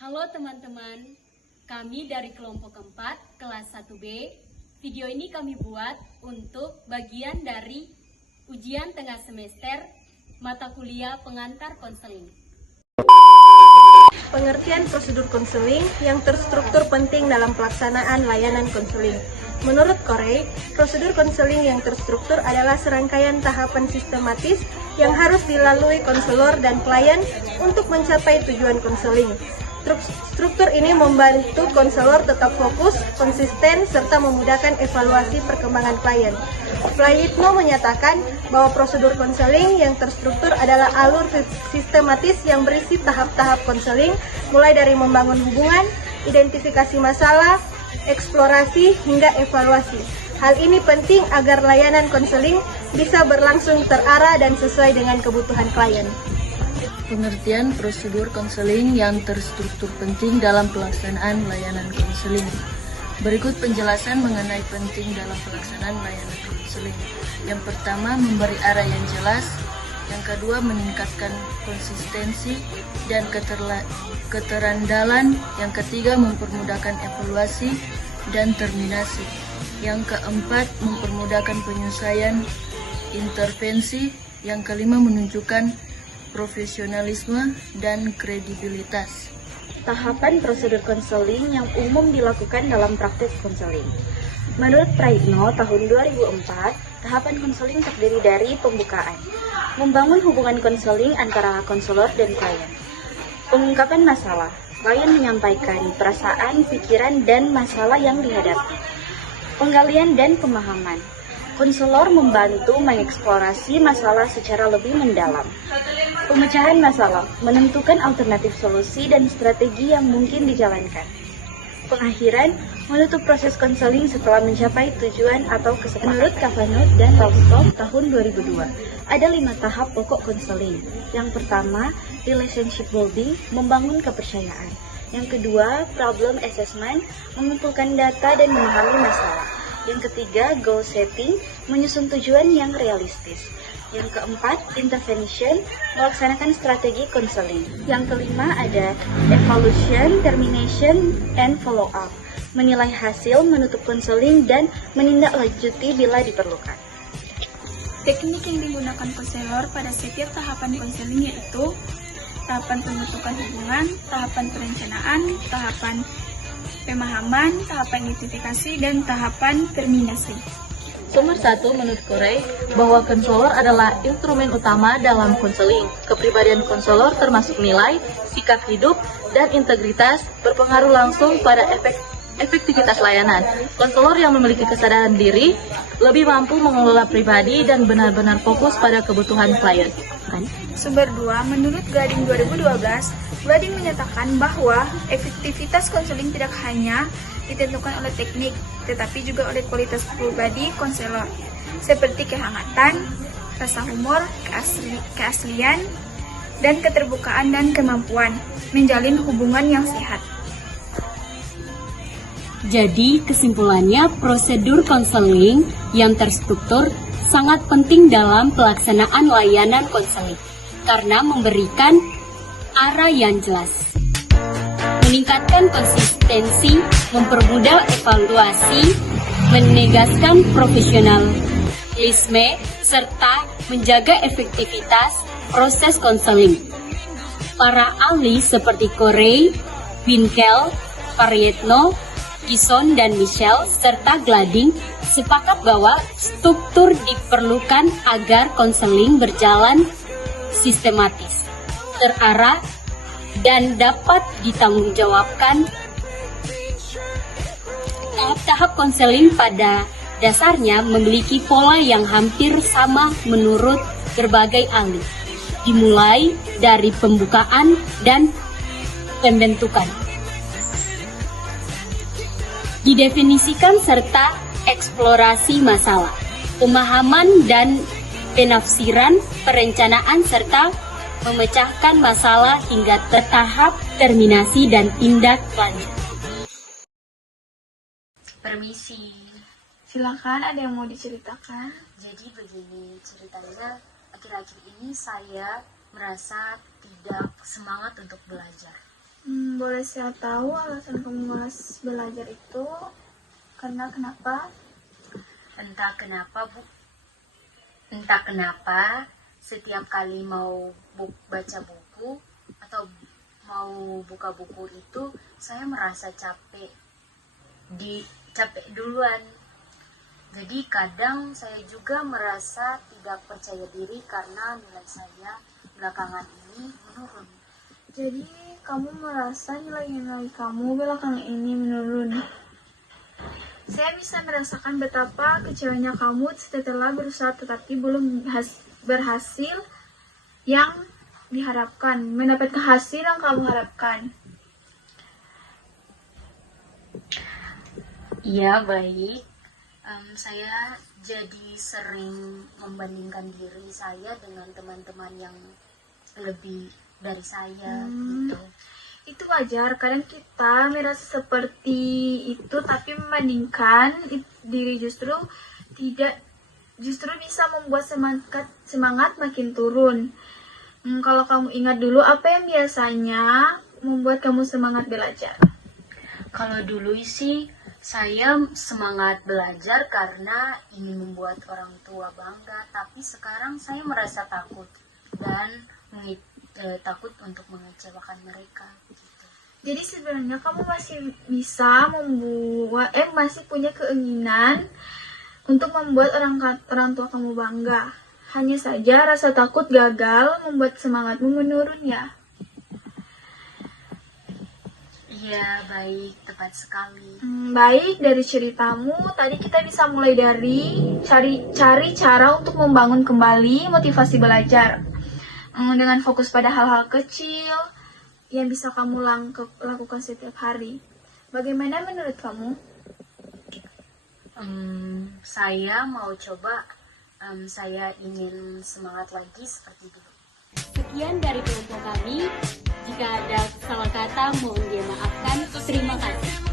Halo teman-teman, kami dari kelompok 4 kelas 1B. Video ini kami buat untuk bagian dari ujian tengah semester mata kuliah pengantar konseling. Pengertian prosedur konseling yang terstruktur penting dalam pelaksanaan layanan konseling. Menurut Corey, prosedur konseling yang terstruktur adalah serangkaian tahapan sistematis yang harus dilalui konselor dan klien untuk mencapai tujuan konseling. Struktur ini membantu konselor tetap fokus, konsisten, serta memudahkan evaluasi perkembangan klien. Prayitno menyatakan bahwa prosedur konseling yang terstruktur adalah alur sistematis yang berisi tahap-tahap konseling, mulai dari membangun hubungan, identifikasi masalah, eksplorasi, hingga evaluasi. Hal ini penting agar layanan konseling bisa berlangsung terarah dan sesuai dengan kebutuhan klien. Pengertian prosedur konseling yang terstruktur penting dalam pelaksanaan layanan konseling. Berikut penjelasan mengenai penting dalam pelaksanaan layanan konseling. Yang pertama, memberi arah yang jelas. Yang kedua, meningkatkan konsistensi dan keterandalan. Yang ketiga, mempermudahkan evaluasi dan terminasi. Yang keempat, mempermudahkan penyelesaian intervensi. Yang kelima, menunjukkan profesionalisme dan kredibilitas. Tahapan prosedur konseling yang umum dilakukan dalam praktik konseling. Menurut Prayitno tahun 2004, tahapan konseling terdiri dari pembukaan, membangun hubungan konseling antara konselor dan klien, pengungkapan masalah, klien menyampaikan perasaan, pikiran, dan masalah yang dihadapi, penggalian dan pemahaman. Konselor membantu mengeksplorasi masalah secara lebih mendalam. Pemecahan masalah, menentukan alternatif solusi dan strategi yang mungkin dijalankan. Pengakhiran, menutup proses konseling setelah mencapai tujuan atau kesepakatan. Menurut Kavanagh dan Talstov tahun 2002, ada 5 tahap pokok konseling. Yang pertama, relationship building, membangun kepercayaan. Yang kedua, problem assessment, mengumpulkan data dan memahami masalah. Yang ketiga, goal setting, menyusun tujuan yang realistis. Yang keempat, intervention, melaksanakan strategi konseling. Yang kelima ada evaluation, termination, and follow up, menilai hasil, menutup konseling, dan menindaklanjuti bila diperlukan. Teknik yang digunakan konselor pada setiap tahapan konseling yaitu tahapan pembentukan hubungan, tahapan perencanaan, tahapan pemahaman, tahapan identifikasi, dan tahapan terminasi. Sumber 1 menurut Corey bahwa konselor adalah instrumen utama dalam konseling. Kepribadian konselor termasuk nilai, sikap hidup, dan integritas berpengaruh langsung pada efektivitas layanan. Konselor yang memiliki kesadaran diri lebih mampu mengelola pribadi dan benar-benar fokus pada kebutuhan klien. Sumber 2 menurut Glading 2012, Glading menyatakan bahwa efektivitas konseling tidak hanya ditentukan oleh teknik, tetapi juga oleh kualitas pribadi konselor, seperti kehangatan, rasa humor, keaslian, dan keterbukaan dan kemampuan menjalin hubungan yang sehat. Jadi kesimpulannya, prosedur konseling yang terstruktur sangat penting dalam pelaksanaan layanan konseling karena memberikan arah yang jelas, meningkatkan konsistensi, mempermudah evaluasi, menegaskan profesionalisme, serta menjaga efektivitas proses konseling. Para ahli seperti Corey, Winkel, Prayitno, Gison, dan Michelle, serta Glading sepakat bahwa struktur diperlukan agar konseling berjalan sistematis, terarah, dan dapat ditanggungjawabkan. Tahap-tahap konseling pada dasarnya memiliki pola yang hampir sama menurut berbagai ahli, dimulai dari pembukaan dan pembentukan, didefinisikan serta eksplorasi masalah, pemahaman dan penafsiran, perencanaan, serta memecahkan masalah hingga ke tahap terminasi dan tindak lanjut. Permisi. Silakan, ada yang mau diceritakan? Jadi begini ceritanya, akhir-akhir ini saya merasa tidak semangat untuk belajar. Boleh saya tahu alasan kamu malas belajar itu karena kenapa? Entah kenapa, Bu. Entah kenapa setiap kali mau baca buku atau mau buka buku itu saya merasa capek duluan. Jadi kadang saya juga merasa tidak percaya diri karena nilai saya belakangan ini menurun. Jadi kamu merasa nilai-nilai kamu belakangan ini menurun. Saya bisa merasakan betapa kecewanya kamu setelah berusaha tetapi belum berhasil yang diharapkan, mendapatkan hasil yang kamu harapkan. Iya, baik. Saya jadi sering membandingkan diri saya dengan teman-teman yang lebih dari saya gitu. Itu wajar, kadang kita merasa seperti itu tapi membandingkan diri justru bisa membuat semangat makin turun. Kalau kamu ingat dulu apa yang biasanya membuat kamu semangat belajar? Kalau dulu sih saya semangat belajar karena ingin membuat orang tua bangga, tapi sekarang saya merasa takut dan takut untuk mengecewakan mereka. Gitu. Jadi sebenarnya kamu masih bisa masih punya keinginan untuk membuat orang tua kamu bangga. Hanya saja rasa takut gagal membuat semangatmu menurun ya. Iya, baik, tepat sekali. Baik, dari ceritamu tadi kita bisa mulai dari cari cara untuk membangun kembali motivasi belajar. Dengan fokus pada hal-hal kecil yang bisa kamu lakukan setiap hari. Bagaimana menurut kamu? Saya mau coba, saya ingin semangat lagi seperti dulu. Sekian dari kelompok kami. Jika ada salah kata mohon dimaafkan. Terima kasih.